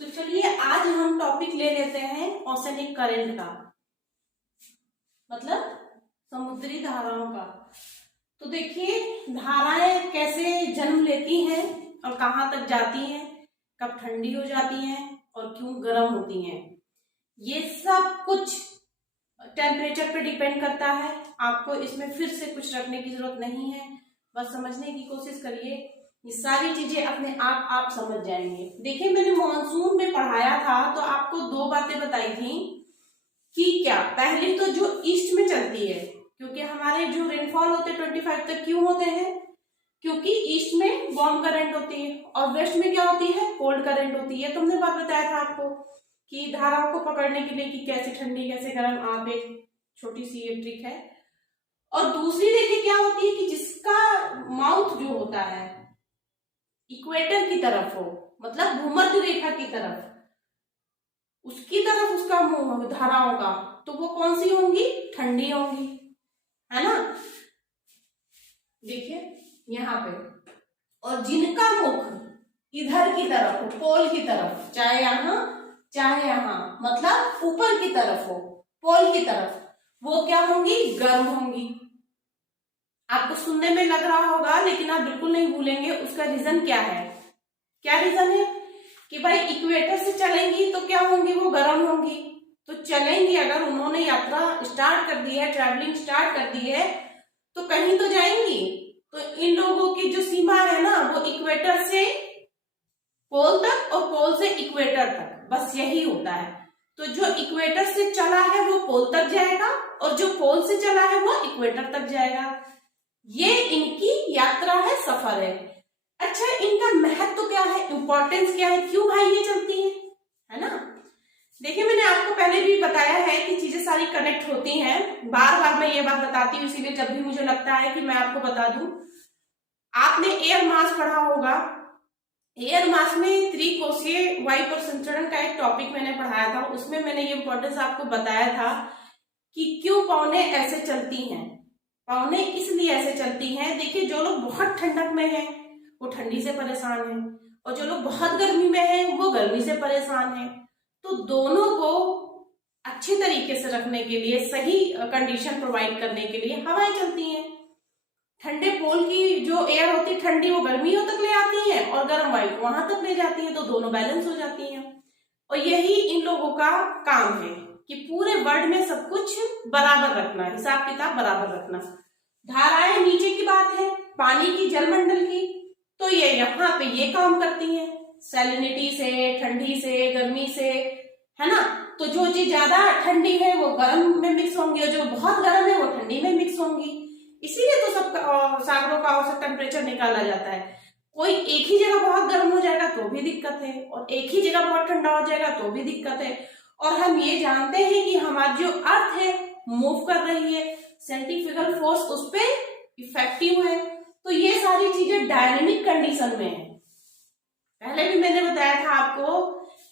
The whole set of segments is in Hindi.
तो चलिए आज हम टॉपिक ले लेते हैं ओशनिक करंट का, मतलब समुद्री धाराओं का। तो देखिए धाराएं कैसे जन्म लेती हैं और कहाँ तक जाती हैं, कब ठंडी हो जाती हैं और क्यों गर्म होती हैं, ये सब कुछ टेम्परेचर पे डिपेंड करता है। आपको इसमें फिर से कुछ रखने की जरूरत नहीं है, बस समझने की कोशिश करिए, ये सारी चीजें अपने आप समझ जाएंगे। देखिए मैंने मॉनसून में पढ़ाया था तो आपको दो बातें बताई थी कि क्या, पहली तो जो ईस्ट में चलती है, क्योंकि हमारे जो रेनफॉल होते हैं 25 तक क्यों होते हैं, क्योंकि ईस्ट में वार्म करंट होती है और वेस्ट में क्या होती है, कोल्ड करंट होती है। तुमने बात बताया था आपको कि धाराओं को पकड़ने के लिए कि कैसे ठंडी कैसे गर्म, आप एक छोटी सी ये ट्रिक है। और दूसरी देखिए क्या होती है कि जिसका माउथ जो होता है इक्वेटर की तरफ हो, मतलब भूमध्य रेखा की तरफ, उसकी तरफ उसका मुंह धाराओं का, तो वो कौन सी होंगी, ठंडी होंगी, है ना। देखिए यहाँ पे, और जिनका मुख इधर की तरफ हो, पोल की तरफ, चाहे यहाँ मतलब ऊपर की तरफ हो, पोल की तरफ, वो क्या होंगी, गर्म होंगी। आपको सुनने में लग रहा होगा लेकिन आप बिल्कुल नहीं भूलेंगे उसका रीजन क्या है। क्या रीजन है कि भाई इक्वेटर से चलेंगी तो क्या होंगी, वो गर्म होंगी। तो चलेंगी, अगर उन्होंने यात्रा स्टार्ट कर दी है, ट्रैवलिंग स्टार्ट कर दी है, तो कहीं तो जाएंगी। तो इन लोगों की जो सीमा है ना, वो इक्वेटर से पोल तक और पोल से इक्वेटर तक, बस यही होता है। तो जो इक्वेटर से चला है वो पोल तक जाएगा और जो पोल से चला है वो इक्वेटर तक जाएगा। ये इनकी यात्रा है, सफर है। अच्छा, इनका महत्व तो क्या है, इंपॉर्टेंस क्या है, क्यों भाई ये चलती है ना। देखिए मैंने आपको पहले भी बताया है कि चीजें सारी कनेक्ट होती हैं, बार बार मैं ये बात बताती हूँ, इसीलिए जब भी मुझे लगता है कि मैं आपको बता दूं। आपने एयर मास पढ़ा होगा, एयर मास में त्रिकोशीय वायु पर संचरण का एक टॉपिक मैंने पढ़ाया था, उसमें मैंने ये इंपॉर्टेंस आपको बताया था कि क्यों पौने ऐसे चलती हैं। पौने इसलिए ऐसे चलती हैं, देखिए जो लोग बहुत ठंडक में हैं वो ठंडी से परेशान हैं और जो लोग बहुत गर्मी में हैं वो गर्मी से परेशान हैं। तो दोनों को अच्छे तरीके से रखने के लिए, सही कंडीशन प्रोवाइड करने के लिए हवाएं चलती हैं। ठंडे पोल की जो एयर होती है ठंडी, वो गर्मियों तक ले आती है और गर्म वायु वहां तक ले जाती है, तो दोनों बैलेंस हो जाती हैं। और यही इन लोगों का काम है कि पूरे वर्ल्ड में सब कुछ बराबर रखना, हिसाब किताब बराबर रखना। धाराएं नीचे की बात है, पानी की, जलमंडल की, तो ये यहाँ पे ये काम करती हैं, सैलिनिटी से, ठंडी से, गर्मी से, है ना। तो जो चीज ज्यादा ठंडी है वो गर्म में मिक्स होंगी और जो बहुत गर्म है वो ठंडी में मिक्स होंगी। इसीलिए तो सब सागरों का औसत टेम्परेचर निकाला जाता है। कोई एक ही जगह बहुत गर्म हो जाएगा तो भी दिक्कत है और एक ही जगह बहुत ठंडा हो जाएगा तो भी दिक्कत है। और हम ये जानते हैं कि हमारी जो अर्थ है मूव कर रही है, सेंट्रीफ्यूगल फोर्स उस पर इफेक्टिव है। तो ये सारी चीजें डायनेमिक कंडीशन में है। पहले भी मैंने बताया था आपको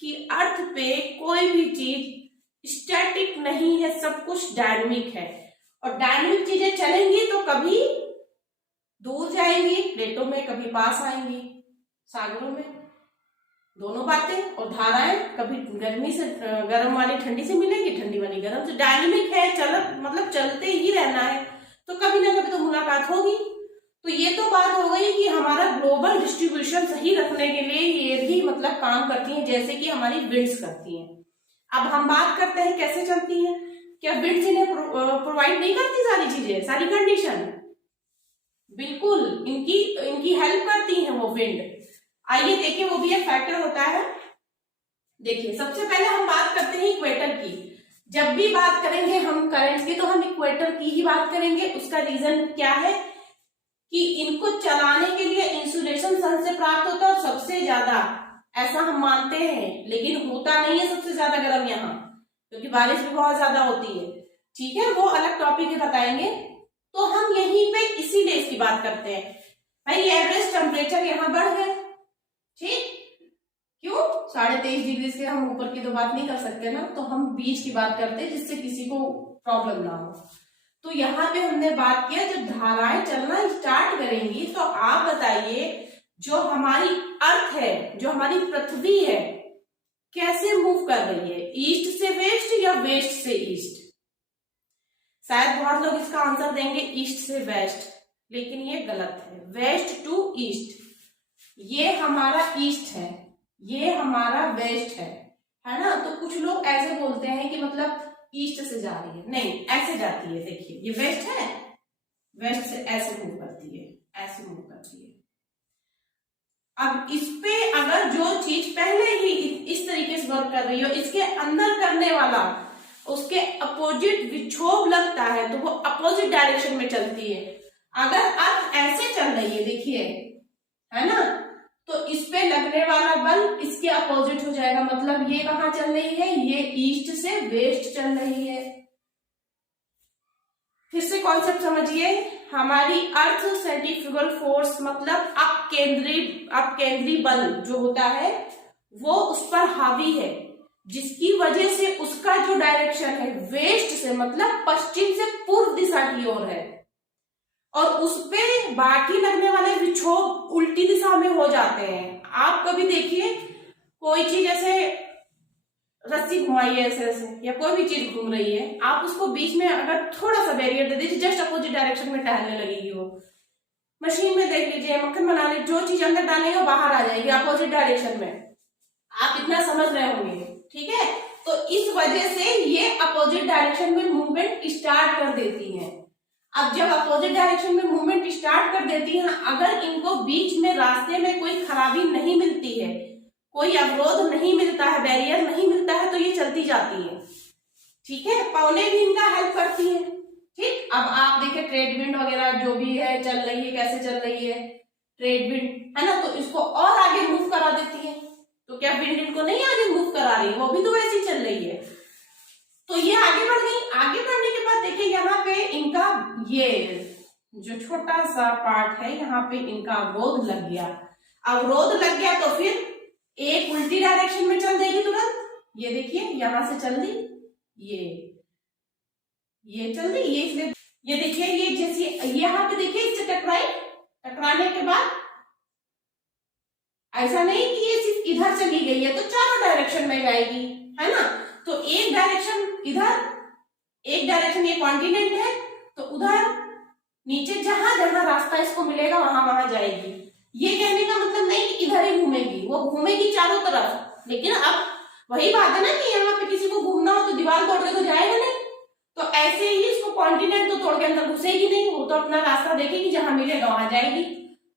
कि अर्थ पे कोई भी चीज स्टैटिक नहीं है, सब कुछ डायनेमिक है। और डायनेमिक चीजें चलेंगी तो कभी दूर जाएंगी प्लेटों में, कभी पास आएंगी सागरों में, दोनों बातें। और धाराएं कभी गर्मी से गर्म वाली ठंडी से मिलेंगी, ठंडी वाली गर्म से। डायनेमिक है, मतलब चलते ही रहना है, तो कभी ना कभी तो मुलाकात होगी। तो ये तो बात हो गई कि हमारा ग्लोबल डिस्ट्रीब्यूशन सही रखने के लिए ये भी मतलब काम करती हैं, जैसे कि हमारी विंड्स करती हैं। अब हम बात करते हैं कैसे चलती हैं। क्या विंड्स इन्हें प्रोवाइड नहीं करती सारी चीजें, सारी कंडीशन? बिल्कुल, इनकी हेल्प करती हैं वो विंड। आइए देखिए, वो भी एक फैक्टर होता है। देखिए सबसे पहले हम बात करते हैं इक्वेटर की। जब भी बात करेंगे हम करंट्स की तो हम इक्वेटर की ही बात करेंगे। उसका रीजन क्या है कि इनको चलाने के लिए इंसुलेशन सन से प्राप्त होता है और सबसे ज्यादा, ऐसा हम मानते हैं लेकिन होता नहीं है सबसे ज्यादा गर्म यहाँ, क्योंकि बारिश भी बहुत ज्यादा होती है। ठीक है, वो अलग टॉपिक है, बताएंगे। तो हम यहीं पे इसीलिए इसकी बात करते हैं। भाई एवरेज टेम्परेचर यहाँ बढ़ गए, ठीक, क्यों? 23.5 डिग्री से हम ऊपर की तो बात नहीं कर सकते ना, तो हम बीच की बात करते हैं जिससे किसी को प्रॉब्लम ना हो। तो यहाँ पे हमने बात किया जब धाराएं चलना स्टार्ट करेंगी, तो आप बताइए जो हमारी अर्थ है, जो हमारी पृथ्वी है, कैसे मूव कर रही है, ईस्ट से वेस्ट या वेस्ट से ईस्ट। शायद बहुत लोग इसका आंसर देंगे ईस्ट से वेस्ट, लेकिन ये गलत है, वेस्ट टू ईस्ट। ये हमारा ईस्ट है, ये हमारा वेस्ट है ना। तो कुछ लोग ऐसे बोलते हैं कि मतलब ईस्ट से जा रही है, नहीं ऐसे जाती है। देखिए ये वेस्ट है, वेस्ट से ऐसे मूव करती है, ऐसे मूव करती है। अब इस पे अगर जो चीज पहले ही इस तरीके से वर्क कर रही हो, इसके अंदर करने वाला उसके अपोजिट विक्षोभ लगता है तो वो अपोजिट डायरेक्शन में चलती है। अगर अर्थ ऐसे चल रही है, देखिए है ना, तो इस पे लगने वाला बल इसके अपोजिट हो जाएगा। मतलब ये कहाँ चल रही है, ये ईस्ट से वेस्ट चल रही है। फिर से कॉन्सेप्ट समझिए, हमारी अर्थ सेंट्रीफ्यूगल फोर्स मतलब अपकेंद्री बल जो होता है वो उस पर हावी है, जिसकी वजह से उसका जो डायरेक्शन है वेस्ट से मतलब पश्चिम से पूर्व दिशा की ओर है, और उस पे बाकी लगने वाले विक्षोभ उल्टी दिशा में हो जाते हैं। आप कभी देखिए कोई चीज ऐसे रस्सी घुमाइए ऐसे ऐसे, या कोई भी चीज घूम रही है, आप उसको बीच में अगर थोड़ा सा बैरियर दे दीजिए, जस्ट अपोजिट डायरेक्शन में टहलने लगेगी वो। मशीन में देख लीजिए, मक्खन बनाने, जो चीज अंदर डालेंगे वो बाहर आ जाएगी अपोजिट डायरेक्शन में। आप इतना समझ रहे होंगे, ठीक है। तो इस वजह से ये अपोजिट डायरेक्शन में मूवमेंट स्टार्ट कर देती है। अब जब अपोजिट डायरेक्शन में मूवमेंट स्टार्ट कर देती है, अगर इनको बीच में रास्ते में कोई खराबी नहीं मिलती है, कोई अवरोध नहीं मिलता है, बैरियर नहीं मिलता है, तो ये चलती जाती है, ठीक है। पौने भी इनका हेल्प करती है, ठीक। अब आप देखिए ट्रेड विंड वगैरह जो भी है चल रही है, कैसे चल रही है ट्रेड विंड, है ना, तो इसको और आगे मूव करा देती है। तो क्या विंड इनको नहीं आगे मूव करा रही, वो भी तो वैसी चल रही है। तो ये आगे बढ़ गई। आगे बढ़ने के बाद देखिए यहाँ पे इनका ये जो छोटा सा पार्ट है, यहाँ पे इनका अवरोध लग गया। अवरोध लग गया तो फिर एक उल्टी डायरेक्शन में चल देगी तुरंत। ये देखिए यहां से चल दी, ये चल दी, ये इसलिए ये देखिए ये जैसे यहाँ पे देखिए इससे टकराई, टकराने के बाद ऐसा नहीं कि ये सिर्फ इधर चली गई है तो चारों डायरेक्शन में जाएगी, है ना। तो एक डायरेक्शन इधर, एक डायरेक्शन ये कॉन्टिनेंट है तो उधर नीचे जहां जहां रास्ता इसको मिलेगा वहां वहां जाएगी। ये कहने का मतलब नहीं कि इधर ही घूमेगी, वो घूमेगी चारों तरफ। लेकिन अब वही बात है ना कि यहाँ पे किसी को घूमना हो तो दीवार तोड़ के तो जाएगा नहीं, तो ऐसे ही इसको कॉन्टिनेंट तो तोड़ के अंदर घुसेगी नहीं, वो तो अपना रास्ता देखेगी, जहां मिलेगा वहां जाएगी।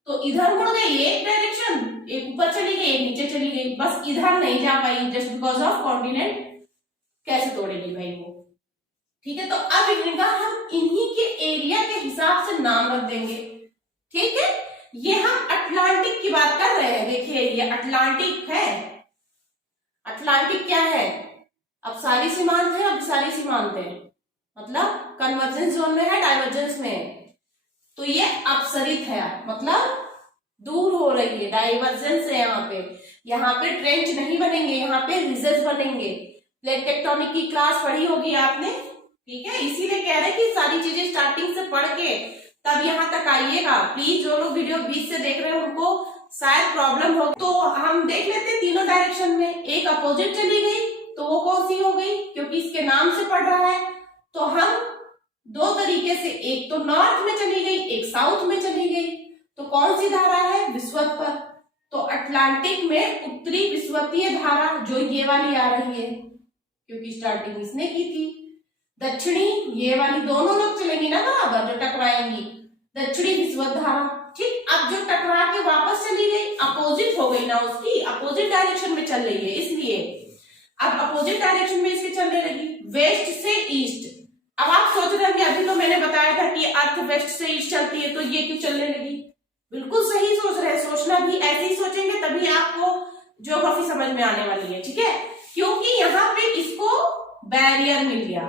तो इधर मुड़ गई एक डायरेक्शन, एक ऊपर चली गई, एक नीचे चली गई, बस इधर नहीं जा पाई जस्ट बिकॉज ऑफ कॉन्टिनेंट। कैसे तोड़ेगी भाई वो, ठीक है। तो अब इनका हम इन्हीं के एरिया के हिसाब से नाम रख देंगे, ठीक है। ये हम अटलांटिक की बात कर रहे हैं, देखिए ये अटलांटिक है। अटलांटिक क्या है, अपसारी सीमांत है, अपसारी सीमांत है, मतलब कन्वर्जेंस जोन में है, डाइवर्जेंस में है। तो ये अपसरित है, मतलब दूर हो रही है, डाइवर्जेंस है। यहाँ पे ट्रेंच नहीं बनेंगे, यहाँ पे रिजेस बनेंगे। प्लेट टेक्टोनिक की क्लास पढ़ी होगी आपने, ठीक है। इसीलिए कह रहे हैं कि सारी चीजें स्टार्टिंग से पढ़ के तब यहाँ तक आइएगा। प्लीज जो लोग वीडियो बीच से देख रहे हैं उनको शायद प्रॉब्लम हो, तो हम देख लेते हैं तीनों डायरेक्शन में। एक अपोजिट चली गई तो वो कौन सी हो गई, क्योंकि इसके नाम से पढ़ रहा है, तो हम दो तरीके से, एक तो नॉर्थ में चली गई, एक साउथ में चली गई। तो कौन सी धारा है, विषुवत पर। तो अटलांटिक में उत्तरी विषुवतीय धारा जो ये वाली आ रही है, क्योंकि स्टार्टिंग इसने की थी। दक्षिणी ये वाली, दोनों लोग चलेंगी ना बराबर, जो टकराएंगी, दक्षिणी विषुवत धारा, ठीक। अब जो टकरा के वापस चली गई, अपोजिट हो गई ना उसकी, अपोजिट डायरेक्शन में चल रही है, इसलिए अब अपोजिट डायरेक्शन में इसके चलने लगी, वेस्ट से ईस्ट। अब आप सोच रहे हैं कि अभी तो मैंने बताया था कि अर्थ वेस्ट से ईस्ट चलती है, तो ये क्यों चलने लगी। बिल्कुल सही सोच रहे हैं, सोचना भी ऐसे ही सोचेंगे तभी आपको ज्योग्राफी समझ में आने वाली है, ठीक है। क्योंकि यहाँ पे इसको बैरियर मिल गया,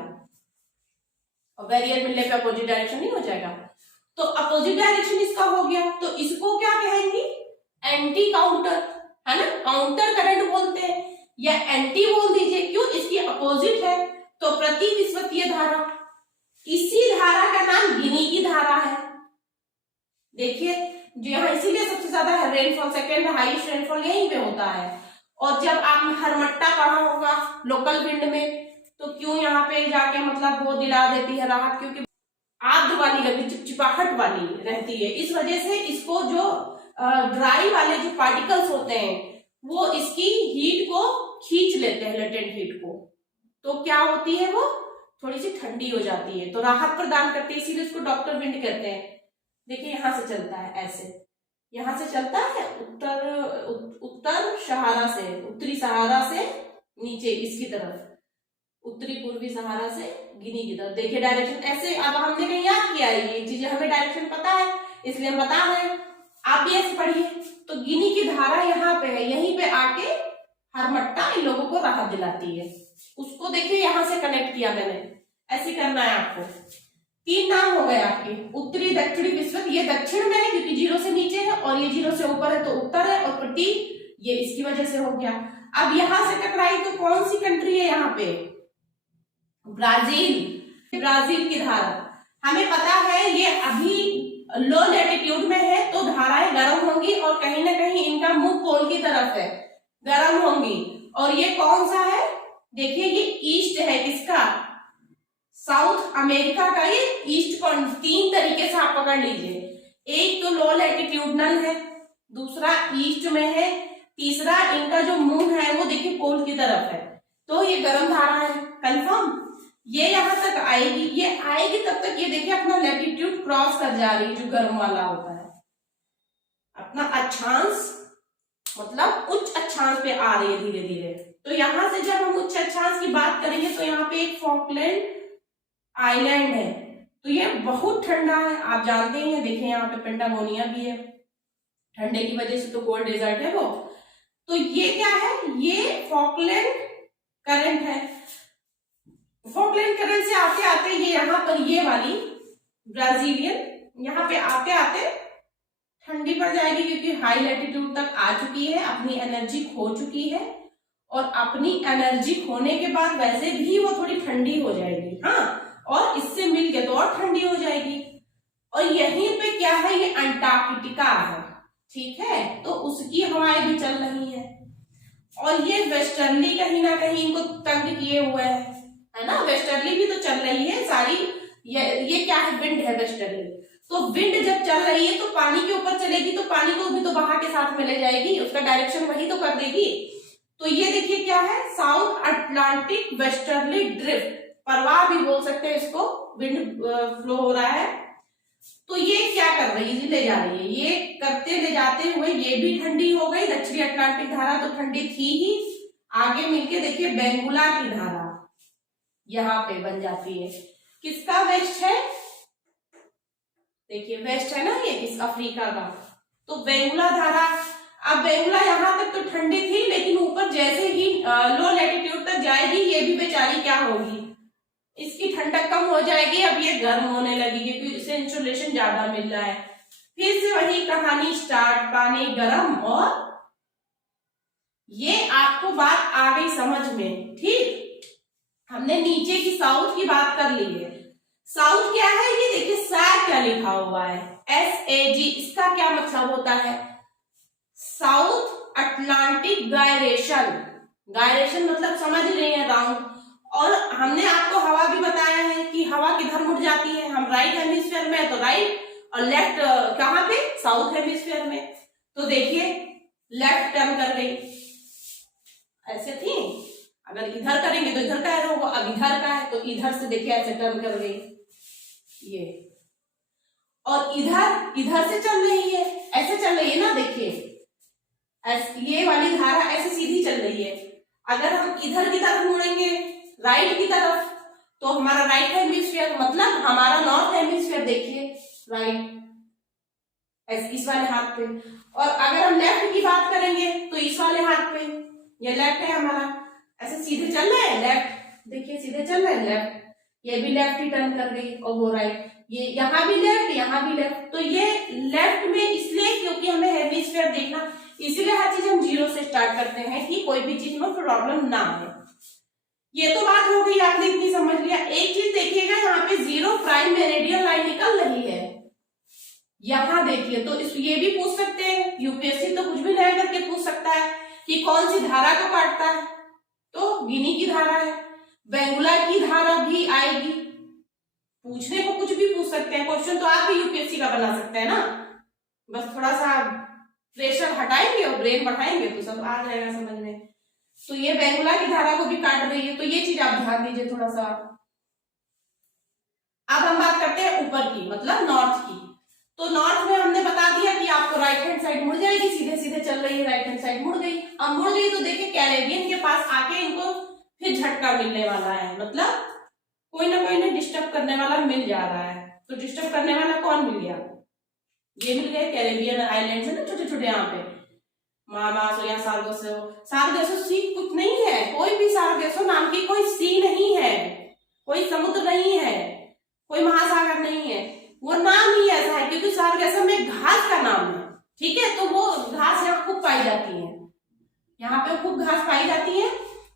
और बैरियर मिलने पे अपोजिट डायरेक्शन नहीं हो जाएगा, तो अपोजिट डायरेक्शन इसका हो गया, तो इसको क्या कहेंगे, एंटी काउंटर, है ना, काउंटर करंट बोलते हैं, या एंटी बोल दीजिए, क्यों, इसकी अपोजिट है। तो प्रति विषुवतीय धारा, इसी धारा का नाम गिनी की धारा है। देखिए जो यहाँ इसीलिए सबसे ज्यादा रेनफॉल, सेकेंड हाईएस्ट रेनफॉल यहीं पे होता है, और जब आपने हरमट्टा पढ़ा होगा लोकल विंड में, तो क्यों यहाँ पे जाके मतलब वो दिला देती है राहत, क्योंकि आर्द्र वाली गर्मी, चिपचिपाहट वाली रहती है, इस वजह से इसको जो ड्राई वाले जो पार्टिकल्स होते हैं वो इसकी हीट को खींच लेते हैं, लेटेंट हीट को, तो क्या होती है वो थोड़ी सी ठंडी हो जाती है, तो राहत प्रदान करती है, इसीलिए इसको डॉक्टर विंड कहते हैं। देखिए यहां से चलता है ऐसे, यहां से चलता है उत्तर सहारा से, उत्तरी सहारा से नीचे इसकी तरफ, उत्तरी पूर्वी सहारा से गिनी की तरफ। देखिए डायरेक्शन ऐसे, अब हमने कहीं याद किया है, ये चीजें हमें डायरेक्शन पता है इसलिए हम बता रहे हैं, आप भी ऐसे पढ़िए। तो गिनी की धारा यहाँ पे है, यहीं पे आके हरमट्टा इन लोगों को राहत दिलाती है, उसको देखिए यहां से कनेक्ट किया मैंने, ऐसे करना है आपको। 3 नाम हो गए आपके, उत्तरी दक्षिणी विस्वत, ये दक्षिण में है क्योंकि 0 से नीचे है, और ये 0 से ऊपर है तो उत्तर है, और पट्टी ये इसकी वजह से हो गया। अब यहां से टकराई तो कौन सी कंट्री है यहाँ पे, ब्राजील, ब्राजील की धारा हमें पता है ये अभी लो लैटिट्यूड में है, तो धाराएं गर्म होंगी और कहीं ना कहीं इनका मुंह पोल की तरफ है, गर्म होंगी। और ये कौन सा है, देखिए ये ईस्ट है, किसका, साउथ अमेरिका का, ये ईस्ट कौन, 3 तरीके से आप पकड़ लीजिए, एक तो लो लैटिट्यूडनल है, दूसरा ईस्ट में है, तीसरा इनका जो मुंह है वो देखिए पोल की तरफ है, तो ये गर्म धारा है, कंफर्म। ये यहां तक आएगी, ये आएगी तब तक ये देखिए अपना लैटिट्यूड क्रॉस कर जा रही है, जो गर्म वाला होता है, अपना अक्षांश मतलब उच्च अक्षांश पे आ रही है धीरे धीरे। तो यहां से जब हम उच्च अक्षांश की बात करेंगे तो यहाँ पे एक फॉकलैंड आइलैंड है, तो ये बहुत ठंडा है, आप जानते ही हैं, देखिए यहाँ पे पेंटागोनिया भी है, ठंडे की वजह से तो कोल्ड डेजर्ट है वो। तो ये क्या है, ये फॉकलैंड करंट है, फॉकलैंड करंट से आते आते ये यहाँ पर ये वाली ब्राजीलियन यहाँ पे आते आते ठंडी पड़ जाएगी, क्योंकि हाई लैटिट्यूड तक आ चुकी है, अपनी एनर्जी खो चुकी है, और अपनी एनर्जी खोने के बाद वैसे भी वो थोड़ी ठंडी हो जाएगी, हाँ, और इससे मिलके तो और ठंडी हो जाएगी। और यहीं पे क्या है, ये अंटार्कटिका है, ठीक है, तो उसकी हवाएं भी चल रही है, और ये वेस्टर्ली कहीं ना कहीं इनको तंग किए हुए है ना, वेस्टर्ली भी तो चल रही है सारी, ये क्या है, विंड है वेस्टर्ली, तो विंड जब चल रही है तो पानी के ऊपर चलेगी, तो पानी को भी तो बहा के साथ में ले जाएगी, उसका डायरेक्शन वही तो कर देगी। तो ये देखिए क्या है, साउथ अटलांटिक वेस्टर्ली ड्रिफ्ट, प्रवाह भी बोल सकते हैं इसको, विंड फ्लो हो रहा है, तो ये क्या कर रही है, ले जा रही है, ये करते ले जाते हुए ये भी ठंडी हो गई, दक्षिणी अटलांटिक धारा तो ठंडी थी ही, आगे मिलके देखिए बेंगुला की धारा यहाँ पे बन जाती है, किसका वेस्ट है, देखिए वेस्ट है ना ये, किस अफ्रीका का, तो बेंगुला धारा। अब बेंगुला यहाँ तक तो ठंडी थी, लेकिन ऊपर जैसे ही लो लैटिट्यूड तक जाएगी ये भी बेचारी क्या होगी, इसकी ठंडक कम हो जाएगी, अब ये गर्म होने लगेगी क्योंकि इसे इंसुलेशन ज्यादा मिल रहा है, फिर से वही कहानी स्टार्ट, पानी गर्म, और ये आपको बात आ गई समझ में, ठीक। हमने नीचे की साउथ की बात कर ली है, साउथ क्या है, ये देखिए सैग क्या लिखा हुआ है, SAG, इसका क्या मतलब होता है, साउथ अटलांटिक गायरेशन, गायरेशन मतलब समझ रहे हैं, राउंड। और हमने आपको हवा भी बताया है कि हवा किधर मुड़ जाती है, हम राइट हेमिस्फीयर में तो राइट, और लेफ्ट कहाँ पे, साउथ हेमिस्फीयर में, तो देखिए लेफ्ट टर्न कर गई, ऐसे थी, अगर इधर करेंगे तो इधर का एरो होगा, अब इधर का है तो इधर से देखिए ऐसे टर्न कर गई ये, और इधर से चल रही है, ऐसे चल रही है ना, देखिए ये वाली धारा ऐसे सीधी चल रही है, अगर हम इधर की तरफ मुड़ेंगे राइट की तरफ तो हमारा राइट हेमिस्फीयर, मतलब हमारा नॉर्थ हेमिस्फीयर देखिए राइट, इस वाले हाथ पे, और अगर हम लेफ्ट की बात करेंगे तो इस वाले हाथ पे, ये लेफ्ट है हमारा, ऐसे सीधे चल रहा है लेफ्ट, देखिए सीधे चल रहा है लेफ्ट, ये भी लेफ्ट ही टर्न कर गई, और वो राइट, ये यहाँ भी लेफ्ट, यहाँ भी लेफ्ट, तो ये लेफ्ट में इसलिए क्योंकि हमें हेमिस्फीयर देखना, इसीलिए हर चीज हम 0 से स्टार्ट करते हैं कि कोई भी चीज में प्रॉब्लम ना हो। ये तो बात हो गई, आपने इतनी समझ लिया। एक चीज देखिएगा, यहाँ पे 0 प्राइम मेरिडियन लाइन निकल रही है, यहाँ देखिए, तो ये भी पूछ सकते हैं, यूपीएससी तो कुछ भी नया करके पूछ सकता है कि कौन सी धारा को काटता है, तो गिनी की धारा है। बेंगुला की धारा भी आएगी। पूछने को कुछ भी पूछ सकते हैं, क्वेश्चन तो आप भी यूपीएससी का बना सकते हैं ना, बस थोड़ा सा प्रेशर हटाएंगे और ब्रेन बढ़ाएंगे तो सब आ जाएगा समझ में। तो ये बेंगुला की धारा को भी काट रही है, तो ये चीज आप ध्यान दीजिए थोड़ा सा। अब हम बात करते हैं ऊपर की, मतलब नॉर्थ की। तो नॉर्थ में हमने बता दिया कि आपको राइट हैंड साइड मुड़ जाएगी, सीधे सीधे चल रही है, राइट हैंड साइड मुड़ गई। अब मुड़ गई तो देखिए कैरेबियन के पास आके इनको फिर झटका मिलने वाला है, मतलब कोई ना कोई ने डिस्टर्ब करने वाला मिल जा रहा है। तो डिस्टर्ब करने वाला कौन मिल गया, ये मिल गए कैरेबियन आइलैंड्स है ना छोटे छोटे, यहाँ पे मामास या सार्गेसो। सार्गेसो सी कुछ नहीं है, कोई भी सार्गेसो नाम की कोई सी नहीं है, कोई समुद्र नहीं है, कोई महासागर नहीं है, वो नाम ही ऐसा है क्योंकि सार्गेसो में घास का नाम है, ठीक है। तो वो घास यहाँ खूब पाई जाती है, यहाँ पे खूब घास पाई जाती है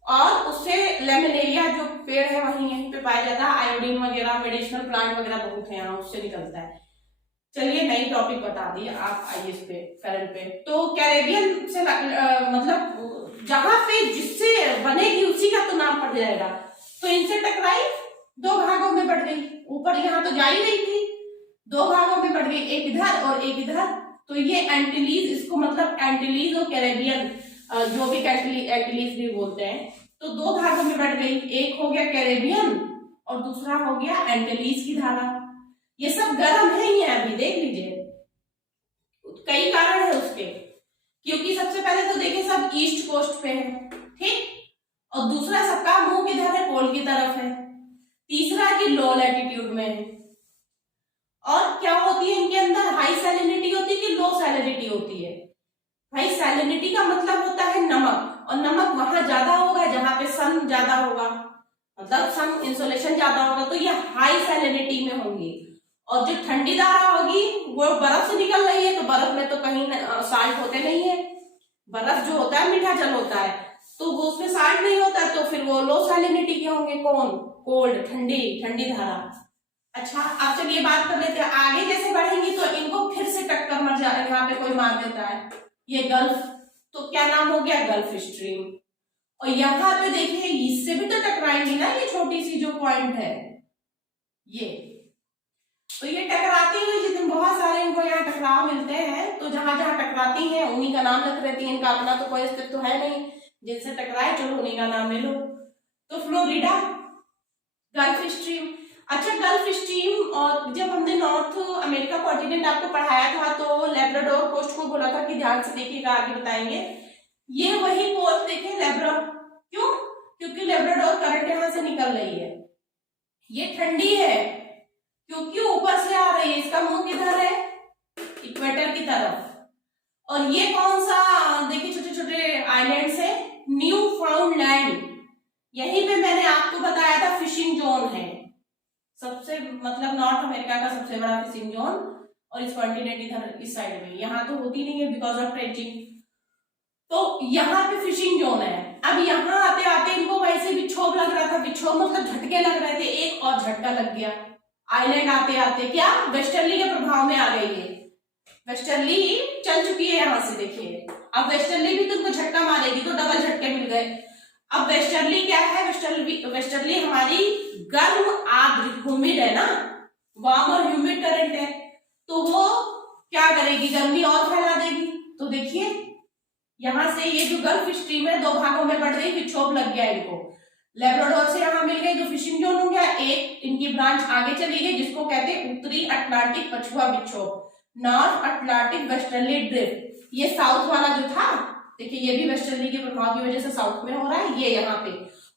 और उससे लेमिनेरिया जो पेड़ है वहीं यहीं पे पाया जाता है। आयोडीन वगैरह, मेडिसिनल प्लांट वगैरह बहुत है यहाँ, उससे निकलता है। चलिए नई टॉपिक बता दी आप, आइए इस पे करंट पे। तो कैरेबियन से मतलब जहां पे जिससे बनेगी उसी का तो नाम पड़ जाएगा। तो इनसे टकराई, दो भागों में बढ़ गई, ऊपर यहाँ तो जा ही रही थी, दो भागों में बढ़ गई, एक इधर और एक इधर। तो ये एंटिलीज, इसको मतलब एंटिलीज और कैरेबियन जो भी एंटिलीज भी बोलते हैं, तो दो भागों में बढ़ गई। एक हो गया कैरेबियन और दूसरा हो गया एंटिलीज की धारा। ये सब गर्म है ही है, अभी देख लीजिए, कई कारण है उसके। क्योंकि सबसे पहले तो देखिए सब ईस्ट कोस्ट पे है, ठीक, और दूसरा सबका मुंह किधर है, पोल की तरफ है। तीसरा कि लो लैटिट्यूड में है। और क्या होती है इनके अंदर, हाई सैलिनिटी होती है कि लो सैलिनिटी होती है। भाई सैलिनिटी का मतलब होता है नमक, और नमक वहां ज्यादा होगा जहां पे सन ज्यादा होगा, मतलब सन इंसोलेशन ज्यादा होगा, तो ये हाई सैलिनिटी में होंगी। और जो ठंडी धारा होगी वो बर्फ से निकल रही है, तो बर्फ में तो कहीं साल्ट होते नहीं है, बर्फ जो होता है मीठा जल होता है, तो वो उसमें साल्ट नहीं होता, तो फिर वो लो सैलिनिटी के होंगे। कौन, कोल्ड, ठंडी, ठंडी धारा। अच्छा अब चलिए बात कर लेते हैं आगे कैसे बढ़ेंगी। तो इनको फिर से टक्कर मर जा, यहाँ पे कोई मार देता है, ये गल्फ, तो क्या नाम हो गया, गल्फ स्ट्रीम। और यहाँ पे देखिए इससे भी तो टकराएंगी ना, ये छोटी सी जो पॉइंट है ये, तो ये टकराती हुई, जितने बहुत सारे इनको यहाँ टकराव मिलते हैं, तो जहां जहां टकराती हैं उन्हीं का नाम रख देती है। इनका अपना तो कोई अस्तित्व तो है नहीं, जिनसे टकराए चलो उन्हीं का नाम ले लो। तो फ्लोरिडा, गल्फ स्ट्रीम। अच्छा गल्फ स्ट्रीम, और जब हमने नॉर्थ अमेरिका कॉन्टिनेंट आपको पढ़ाया था तो लैब्राडोर कोस्ट को बोला था कि ध्यान से देखिएगा, आगे बताएंगे। ये वही कोस्ट देखे लैब्राडोर, क्यों, क्योंकि लैब्राडोर करंट यहां से निकल रही है, ये ठंडी है क्योंकि ऊपर से आ रही है, इसका मुंह किधर है, इक्वेटर की तरफ। और ये कौन सा, देखिए छोटे छोटे आइलैंड्स है, न्यू फाउंडलैंड, यहीं पे मैंने आपको बताया था फिशिंग जोन है, सबसे मतलब नॉर्थ अमेरिका का सबसे बड़ा फिशिंग जोन, और इस कॉन्टिनेंट इधर इस साइड में, यहाँ तो होती नहीं है बिकॉज ऑफ ट्रेंचिंग, तो यहाँ पे फिशिंग जोन है। अब यहाँ आते आते इनको वैसे विक्षोभ लग रहा था, विक्षोभ मतलब झटके लग रहे थे, एक और झटका लग गया। आइलैंड आते आते क्या वेस्टर्ली के प्रभाव में आ गई है, वेस्टर्ली चल चुकी है यहाँ से, देखिए अब वेस्टर्ली भी तुमको झटका मारेगी तो डबल झटके मिल गए। अब वेस्टर्ली क्या है, वेस्टर्ली हमारी गर्म आर्द्र ह्यूमिड है ना, वार्म और ह्यूमिड करंट है, तो वो क्या करेगी, गर्मी और फैला देगी। तो देखिए यहां से ये जो गल्फ स्ट्रीम है दो भागों में बढ़ गई, विक्षोभ लग गया इनको, लैब्राडोर से यहां मिल गई तो फिशिंग जोन हो गया, एक इनकी ब्रांच आगे चली गई जिसको कहते हैं उत्तरी अटलांटिक पछुआ विक्षोभ, नॉर्थ अटलांटिक वेस्टर्ली ड्रिफ्ट। ये साउथ वाला जो था, देखिए ये भी वेस्टर्ली के प्रभाव की वजह से साउथ में हो रहा है, ये यहाँ पे,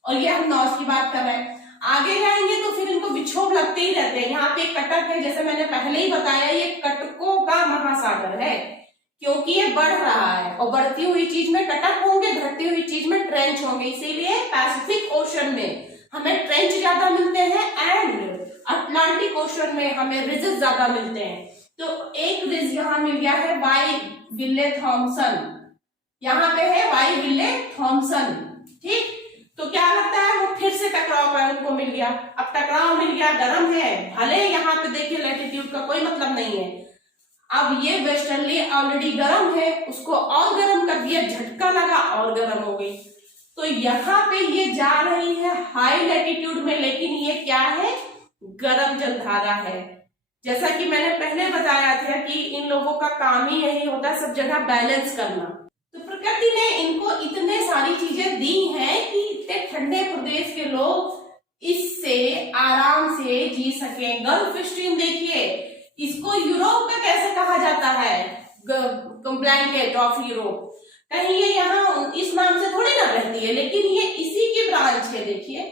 और ये हम नॉर्थ की बात कर रहे हैं। आगे जाएंगे तो फिर इनको विक्षोभ लगते ही रहते हैं। यहाँ पे एक कटक है, जैसे मैंने पहले ही बताया, ये कटकों का महासागर है क्योंकि ये बढ़ रहा है, और बढ़ती हुई चीज में कटक होंगे, घटती हुई चीज में ट्रेंच होंगे, इसीलिए पैसिफिक ओशन में हमें ट्रेंच ज्यादा मिलते हैं एंड अटलांटिक ओशन में हमें रिजेस ज्यादा मिलते हैं। तो एक रिज यहाँ मिल गया है वाई विले थॉमसन, यहाँ पे है वाई विले थॉमसन, ठीक। तो क्या लगता है वो फिर से टकराव का उनको मिल गया, अब टकराव मिल गया, गर्म है, भले यहाँ पे देखिए लैटिट्यूड का कोई मतलब नहीं है, अब ये वेस्टर्ली ऑलरेडी गर्म है, उसको और गर्म कर दिया, झटका लगा और गर्म हो गई। तो यहाँ पे ये जा रही है हाई लैटिट्यूड में, लेकिन ये क्या है, गर्म जलधारा है। जैसा कि मैंने पहले बताया था कि इन लोगों का काम ही यही होता है, सब जगह बैलेंस करना। तो प्रकृति ने इनको इतने सारी चीजें दी हैं कि इतने ठंडे प्रदेश के लोग इससे आराम से जी सके। गल्फ स्ट्रीम देखिए, इसको यूरोप का कैसे कहा जाता है, ब्लैंकेट ऑफ यूरोप। कहीं ये यहाँ इस नाम से थोड़ी ना रहती है, लेकिन ये इसी की ब्रांच है। देखिए,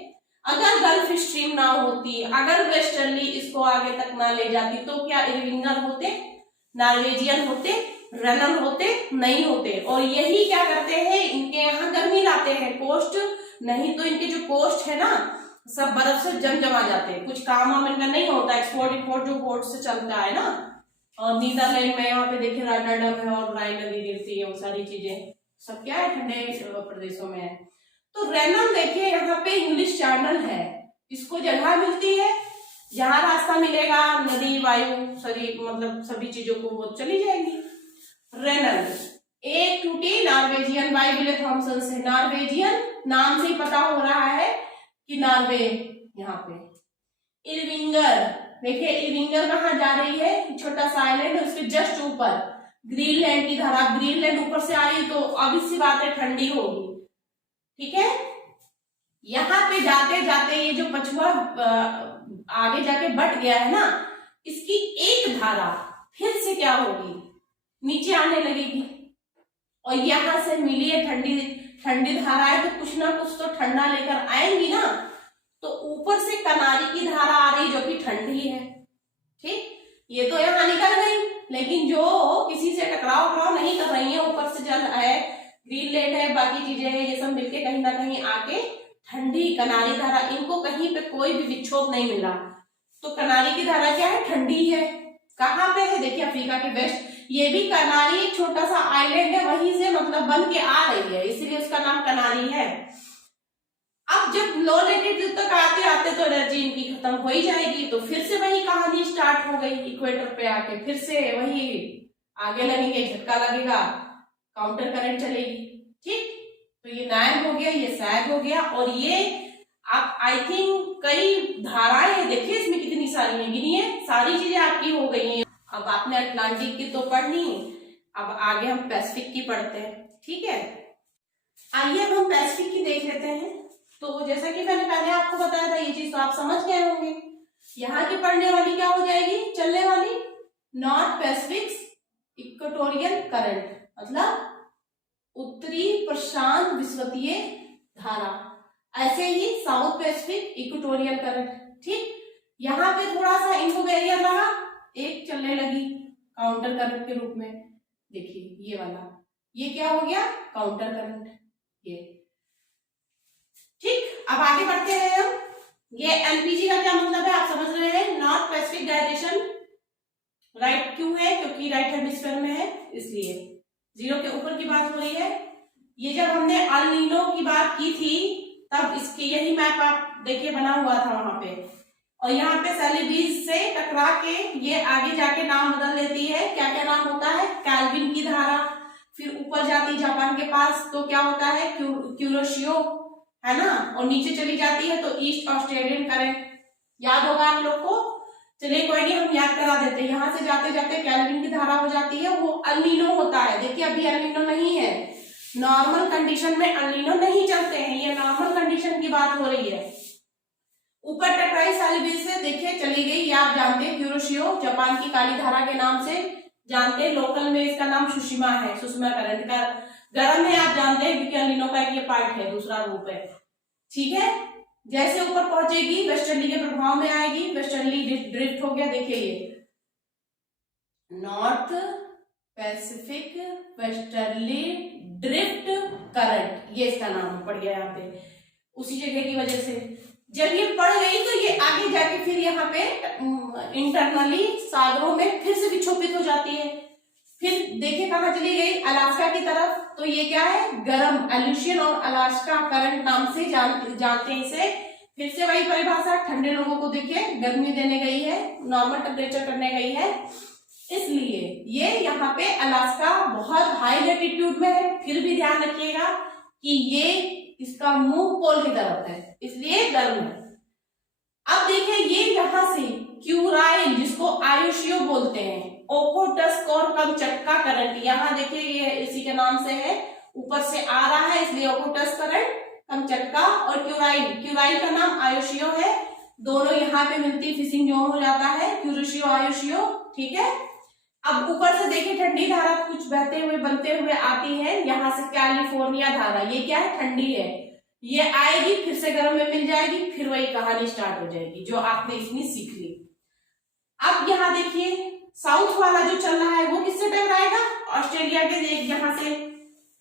अगर गल्फ स्ट्रीम ना होती, अगर वेस्टर्ली इसको आगे तक ना ले जाती, तो क्या इरविंगर होते, नॉर्वेजियन होते, रेनन होते? नहीं होते। और यही क्या करते हैं, इनके यहाँ गर्मी लाते हैं, कोस्ट नहीं तो इनके जो कोस्ट है ना, सब बर्फ से जमा जाते हैं, कुछ काम वाम इनका नहीं होता। एक्सपोर्ट इंपोर्ट जो पोर्ट से चलता है ना, और नीदरलैंड में यहाँ पे देखिए रॉटरडम है और राइन नदी गिरती है, वो सारी चीजें सब क्या है, ठंडे प्रदेशों में है। तो रेनन देखिए, यहाँ पे इंग्लिश चैनल है, इसको जगह मिलती है, जहां रास्ता मिलेगा नदी वायु सभी मतलब सभी चीजों को वो चली जाएंगी। रेनन एक टूटी नॉर्वेजियन बाय विले थॉम्सन से, नॉर्वेजियन नाम से ही पता हो रहा है कि नॉर्वे यहाँ पे। इरविंगर देखिए, इरविंगर कहाँ जा रही है, छोटा सा आइलैंड है, उसके जस्ट ऊपर ग्रीनलैंड की धारा, ग्रीनलैंड ऊपर से आ रही तो obvious सी बात है ठंडी होगी, ठीक है। यहाँ पे जाते जाते ये जो पछुआ आगे जाके बट गया है ना, इसकी एक धारा फिर से क्या होगी, नीचे आने लगेगी, और यहां से मिली है ठंडी ठंडी धारा है, तो कुछ ना कुछ तो ठंडा लेकर आएंगी ना। तो ऊपर से कनारी की धारा आ रही जो कि ठंडी है, ठीक, ये तो यहाँ निकल गई, लेकिन जो किसी से टकराव नहीं कर रही है, ऊपर से जल है, ग्रीनलैंड है, बाकी चीजें हैं, ये सब मिलके कहीं ना कहीं आके ठंडी कनारी धारा, इनको कहीं पे कोई भी विक्षोभ नहीं मिला। तो कनारी की धारा क्या है, ठंडी है। कहाँ पे है, देखिए अफ्रीका के वेस्ट, ये भी कनारी एक छोटा सा आइलैंड है, वहीं से मतलब बन के आ रही है, इसलिए उसका नाम कनारी है। अब जब लो लैटिट्यूड तक आते आते तो एनर्जी इनकी खत्म हो ही जाएगी, तो फिर से वही कहानी स्टार्ट हो गई, इक्वेटर पे आके फिर से वही आगे लगेंगे, झटका लगेगा, काउंटर करंट चलेगी, ठीक। तो ये नायब हो गया, ये सैग हो गया, और ये आप आई थिंक कई धाराएं हैं, देखिए इसमें कितनी सारी हैं, गिनिए, सारी चीजें आपकी हो गई हैं। अब आपने अटलांटिक की तो पढ़नी, अब आगे हम पैसिफिक की पढ़ते हैं, ठीक है। आइए अब हम पैसिफिक की देख लेते हैं। तो जैसा कि मैंने पहले आपको बताया था, ये चीज तो आप समझ गए होंगे। यहाँ की पढ़ने वाली क्या हो जाएगी, चलने वाली, नॉर्थ पैसिफिक इक्वेटोरियल करंट, मतलब उत्तरी प्रशांत विषुवतीय धारा, ऐसे ही साउथ पैसिफिक इक्वेटोरियल करंट, ठीक। यहाँ पे थोड़ा सा इनको बैरियर लगा, एक चलने लगी काउंटर करंट के रूप में, देखिए ये वाला, ये क्या हो गया, काउंटर करंट, ये, ठीक। अब आगे बढ़ते हैं हम। ये एलपीजी का क्या मतलब है, आप समझ रहे हैं, नॉर्थ पैसिफिक डायरेक्शन, राइट क्यों है, क्योंकि राइट हेमिस्फीयर में है, इसलिए जीरो के ऊपर की बात हो रही है। ये जब हमने अल नीनो की बात की थी, तब इसकी यही मैप आप देखिए बना हुआ था वहां पे, और यहाँ पे सेलिबीज से टकरा के ये आगे जाके नाम बदल लेती है, क्या क्या नाम होता है, कैल्विन की धारा, फिर ऊपर जाती जापान के पास तो क्या होता है, क्यूरोशियो, है ना, और नीचे चली जाती है तो ईस्ट ऑस्ट्रेलियन करंट, याद होगा आप लोग को। चलिए कोई नहीं, हम याद करा देते हैं। यहाँ से जाते जाते कैल्विन की धारा हो जाती है, वो अल नीनो होता है। देखिए अभी अल नीनो नहीं है, नॉर्मल कंडीशन में अल नीनो नहीं चलते हैं, ये नॉर्मल कंडीशन की बात हो रही है। ऊपर टकराई सेलिबीज से, देखिए चली गई, ये आप जानते हैं, क्यूरोशियो, जापान की काली धारा के नाम से जानते हैं, लोकल में इसका नाम सुषिमा है, सुषमा करंट का गर्म है, आप जानते हैं, क्योंकि अल नीनो का एक ये पार्ट है, दूसरा रूप है, ठीक है। जैसे ऊपर पहुंचेगी वेस्टर्ली के प्रभाव में आएगी, वेस्टर्ली ड्रिफ्ट हो गया, देखिए ये north Pacific westerly drift current, ये इसका नाम पड़ गया यहाँ पे, उसी जगह की वजह से। जब ये पड़ गई तो ये आगे जाके फिर यहाँ पे इंटरनली सागरों में फिर से विक्षोभित हो जाती है। फिर देखिए कहाँ चली गई, अलास्का की तरफ, तो ये क्या है, गर्म, एल्यूशियन और अलास्का करंट नाम से जानते हैं इसे। फिर से वही परिभाषा, ठंडे लोगों को देखिए गर्मी देने गई है, नॉर्मल टेम्परेचर करने गई है। इसलिए ये यहाँ पे अलास्का बहुत हाई लेटीट्यूड में है, फिर भी ध्यान रखिएगा कि ये इसका मुंह पोल की तरफ है, इसलिए गर्म है। अब देखिए ये यहाँ से क्यूराइल जिसको आयुष्यो बोलते हैं, ओकोटस्क और कमचटका करंट, यहाँ देखिए ये इसी के नाम से है, ऊपर से आ रहा है इसलिए ओकोटस्क करंट, कमचटका और क्यूराइल, क्यूराइल का नाम आयुष्यो है, दोनों यहाँ पे मिलती फिशिंग जोन हो जाता है, क्यूरिशियो आयुष्यो, ठीक है। अब ऊपर से देखिए ठंडी धारा कुछ बहते हुए बनते हुए आती है, यहाँ से कैलिफोर्निया धारा, ये क्या है, ठंडी है, ये आएगी फिर से गर्म में मिल जाएगी, फिर वही कहानी स्टार्ट हो जाएगी जो आपने इसमें सीख ली। अब यहाँ देखिए साउथ वाला जो चल रहा है वो किससे टकराएगा, ऑस्ट्रेलिया के, देख यहाँ से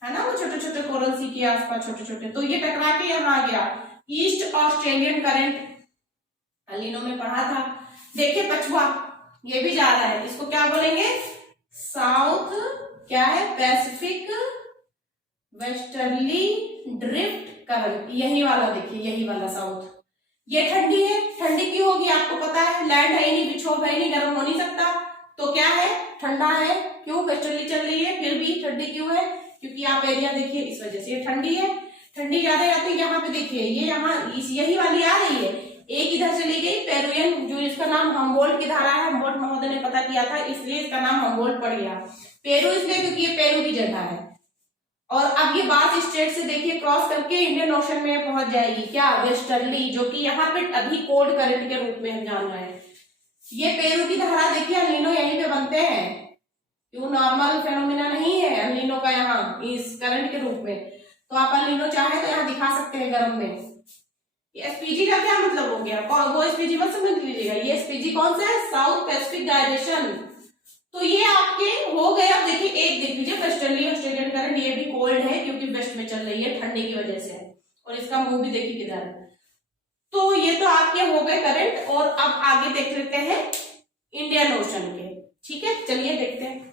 है ना वो छोटे छोटे कोरल सी के आसपास छोटे छोटे, तो ये टकरा के यहाँ आ गया ईस्ट ऑस्ट्रेलियन करंट, अलीनो में पढ़ा था। देखिए पछुआ ये भी जा रहा है, इसको क्या बोलेंगे, साउथ क्या है, पैसिफिक वेस्टर्ली ड्रिफ्ट करंट, यही वाला देखिए, यही वाला साउथ, ये ठंडी है, ठंडी क्यों होगी आपको पता है, लैंड है ही नहीं, विक्षोभ है ही नहीं, गर्म हो नहीं सकता, तो क्या है, ठंडा है, क्यों, वेस्टर्ली चल रही है, फिर भी ठंडी क्यों है, क्योंकि आप एरिया देखिए इस वजह से ये ठंडी है, ठंडी ज्यादा आती है। यहाँ पे देखिए ये यहाँ यही वाली आ रही है, एक इधर चली गई पेरुवियन, जो इसका नाम हम्बोल्ट की धारा है, हम्बोल्ट महोदय ने पता किया था इसलिए इसका नाम हम्बोल्ट पड़ गया, पेरू इसलिए क्योंकि ये पेरू की जगह है। और अब ये बास स्ट्रेट से देखिए क्रॉस करके इंडियन ओशन में पहुंच जाएगी, क्या, वेस्टर्ली, जो कि यहाँ पे अभी कोल्ड करंट के रूप में हम जान रहे हैं। ये पेरू की धारा देखिए अलीनो यहीं पे बनते हैं, क्यों, नॉर्मल फेनोमेना नहीं है अलीनो का यहाँ इस करंट के रूप में, तो आप अलीनो चाहे तो यहाँ दिखा सकते हैं गर्म में। एसपीजी का क्या मतलब हो गया, वो एसपीजी मत समझ लीजिएगा, ये एसपीजी कौन सा है, साउथ पैसिफिक डायरेक्शन, तो ये आपके हो गए। अब देखिए एक देख लीजिए वेस्टर्ली ऑस्ट्रेलियन करंट, ये भी कोल्ड है क्योंकि वेस्ट में चल रही है ठंडी की वजह से, और इसका मुंह भी देखिए किधर है, तो ये तो आपके हो गए करंट। और अब आगे देख लेते हैं इंडियन ओशन के, ठीक है, चलिए देखते हैं।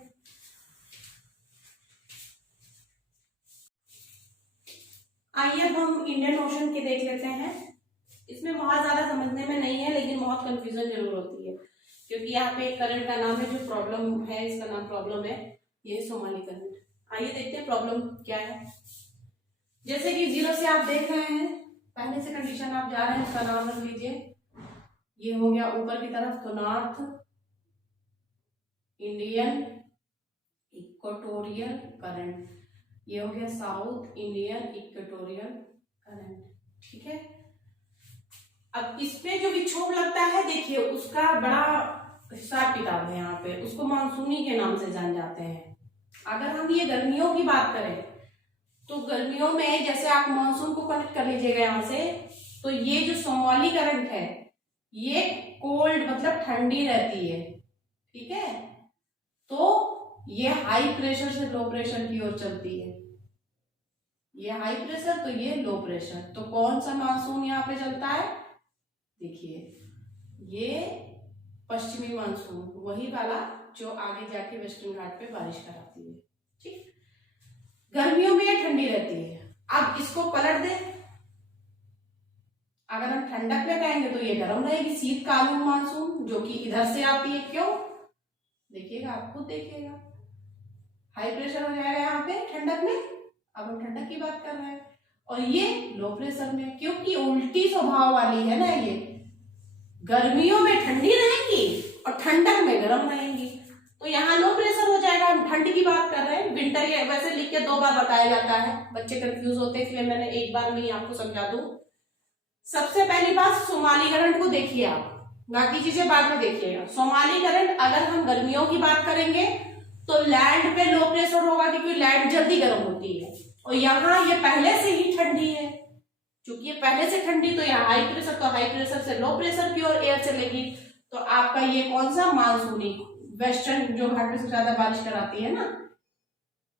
आइए अब हम इंडियन ओशन के देख लेते हैं, इसमें बहुत ज्यादा समझने में नहीं है लेकिन बहुत कंफ्यूजन जरूर होती है, क्योंकि यहाँ पे एक करंट का नाम है जो प्रॉब्लम है, इसका नाम प्रॉब्लम है, ये सोमाली करंट। आइए देखते हैं प्रॉब्लम क्या है। जैसे कि जीरो से आप देख रहे हैं, पहले से कंडीशन आप जा रहे हैं, इसका नाम रख लीजिए, ये हो गया ऊपर की तरफ, तो नॉर्थ इंडियन इक्वेटोरियल करंट, ये हो गया साउथ इंडियन इक्वेटोरियल करंट, ठीक है। अब इसमें जो विक्षोभ लगता है देखिए उसका बड़ा हिसाब किताब है, यहाँ पे उसको मानसूनी के नाम से जान जाते हैं। अगर हम ये गर्मियों की बात करें तो गर्मियों में जैसे आप मानसून को कनेक्ट कर लीजिएगा यहाँ से, तो ये जो सोमाली करंट है ये कोल्ड मतलब ठंडी रहती है, ठीक है, तो ये हाई प्रेशर से लो प्रेशर की ओर चलती है, ये हाई प्रेशर तो ये लो प्रेशर, तो कौन सा मानसून यहाँ पे चलता है, देखिए ये पश्चिमी मानसून, वही वाला जो आगे जाके वेस्टर्न घाट पे बारिश कराती है, ठीक। गर्मियों में ये ठंडी रहती है। अब इसको पलट दे, अगर हम ठंडक में कहेंगे तो ये गर्म रहेगी, शीतकालीन मानसून जो कि इधर से आती है, क्यों, देखिएगा आप खुद देखिएगा, हाई प्रेशर हो जाएगा यहाँ पे ठंडक में, अब हम ठंडक की बात कर रहे हैं, और ये लो प्रेशर में, क्योंकि उल्टी स्वभाव वाली है ना, ये गर्मियों में ठंडी रहेंगी और ठंडक में गर्म रहेंगी, तो यहाँ लो प्रेशर हो जाएगा। हम ठंड की बात कर रहे हैं, विंटर ये वैसे लिख के 2 बार बताया जाता है, बच्चे कंफ्यूज होते हैं, इसलिए मैंने एक बार में ही आपको समझा दूं। सबसे पहली बात सोमाली करंट को देखिए आप, बाकी चीजें बाद में देखिएगा। सोमाली करंट अगर हम गर्मियों की बात करेंगे तो लैंड पे लो प्रेशर होगा, क्योंकि लैंड जल्दी गर्म होती है, और यहाँ ये पहले से ही ठंडी है, क्योंकि ये पहले से ठंडी, तो यहाँ हाई प्रेशर, तो हाई प्रेशर से लो प्रेशर की ओर एयर चलेगी, तो आपका ये कौन सा मानसूनी वेस्टर्न जो घाट में सबसे ज्यादा बारिश कराती है ना,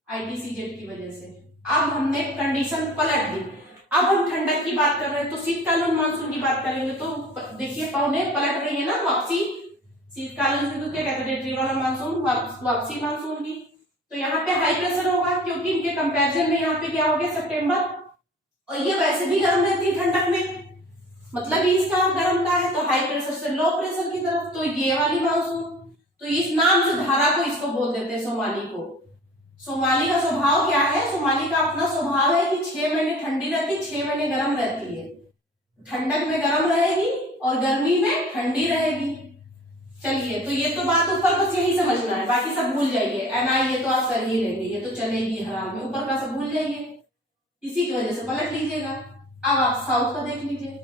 आईटीसीजेड की वजह से। अब हमने कंडीशन पलट दी, अब हम ठंडक की बात कर रहे हैं, तो शीतकालीन मानसून की बात करेंगे, तो देखिए पौने पलट रही है ना वापसी, शीतकालीन से क्या कहते हैं रिट्रीवल मानसून, वापसी मानसून की, तो यहाँ पे हाई प्रेशर होगा, क्योंकि इनके कंपैरिजन में यहाँ पे क्या हो गया सितंबर, और ये वैसे भी गर्म रहती है ठंडक में, मतलब इसका गर्म का है, तो हाई प्रेशर से लो प्रेशर की तरफ, तो ये वाली मानसून। तो इस नाम से धारा को इसको बोल देते हैं सोमाली को। सोमाली का स्वभाव क्या है? सोमाली का अपना स्वभाव है कि 6 महीने ठंडी रहती, 6 महीने गर्म रहती है। ठंडक में गर्म रहेगी और गर्मी में ठंडी रहेगी। चलिए, तो ये तो बात ऊपर बस यही समझना है, बाकी सब भूल जाइए। NI ये तो आप कर ही लेंगे, ये तो चलेगी हर हाल में, ऊपर का सब भूल जाइए, इसी की वजह से पलट लीजिएगा। अब आप साउथ का देख लीजिए।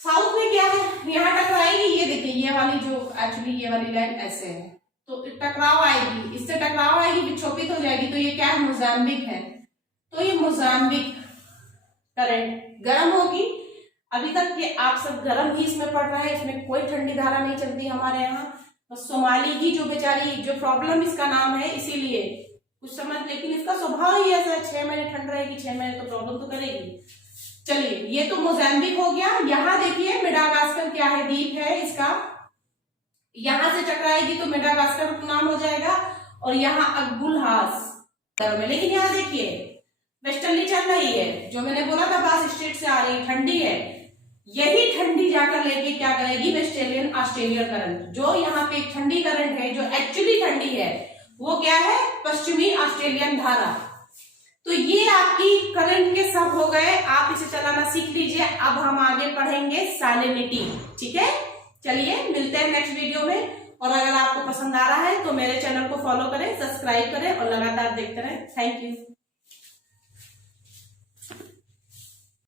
साउथ में क्या है? यहाँ टकराएगी, ये देखिए ये वाली जो एक्चुअली ये वाली लाइन ऐसे है, तो टकराव आएगी, इससे टकराव आएगी, विक्षोभित हो जाएगी, तो ये क्या है? मोजाम्बिक है। तो ये मोजाम्बिक करंट गर्म होगी। अभी तक ये आप सब गर्म ही इसमें पड़ रहा है, इसमें कोई ठंडी धारा नहीं चलती हमारे यहाँ। तो सोमाली की जो बेचारी जो प्रॉब्लम, इसका नाम है इसीलिए कुछ समझ, लेकिन इसका स्वभाव ही ऐसा है, 6 महीने ठंड रहेगी, 6 महीने तो प्रॉब्लम तो करेगी। चलिए, ये तो मोजाम्बिक हो गया। यहाँ देखिए मेडागास्कर क्या है? द्वीप है इसका। यहां से टकराएगी तो मेडागास्कर नाम हो जाएगा, और यहाँ अगुलहास में। लेकिन यहाँ देखिए वेस्टर्ली चल रही है, जो मैंने बोला था बास स्टेट से आ रही ठंडी है, यही ठंडी जाकर लेके क्या करेगी? वेस्टर्लियन ऑस्ट्रेलियन करंट। जो यहाँ पे ठंडी करंट है, जो एक्चुअली ठंडी है, वो क्या है? पश्चिमी ऑस्ट्रेलियन धारा। तो ये आपकी करंट के सब हो गए, आप इसे चलाना सीख लीजिए। अब हम आगे पढ़ेंगे सैलिनिटी, ठीक है? चलिए, मिलते हैं नेक्स्ट वीडियो में। और अगर आपको पसंद आ रहा है तो मेरे चैनल को फॉलो करें, सब्सक्राइब करें और लगातार देखते रहें। Thank you.